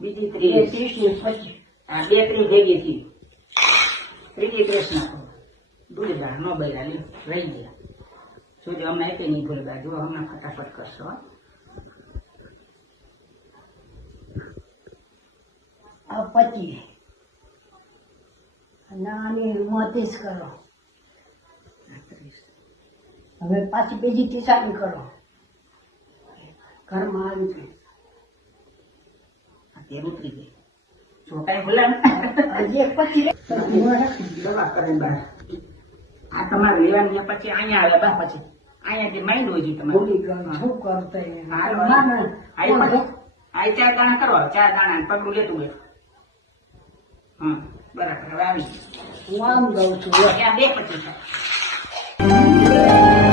બીજી 30 આ 2 ભેગી થી ત્રીજી 30 નાખો. ભૂલગા નો બૈરા રહી ગયા. સુધી અમને આપી નહીં ભૂલગા. જો હમણાં ફટાફટ કરશો. આ 25 નાની 29 કરો. હવે પાછી બીજી ટીસાની કરો. ઘરમાં આવી ગઈ. અત્યારે ઉતરી ગઈ. જો કઈ ભૂલા હજી 25 દવા કરે બહાર. આ તમારે લેવાની પછી અહીંયા આવે બા. પછી અહીંયાથી માંડવું હોય તમારે. ભૂલી ગયો શું કરતો આ 4 દાણા કરવા. 4 દાણા પગલું લેતું બેઠું. હા બરાબર. હવે આવી હું આમ ગઉં છું. ત્યાં 2 25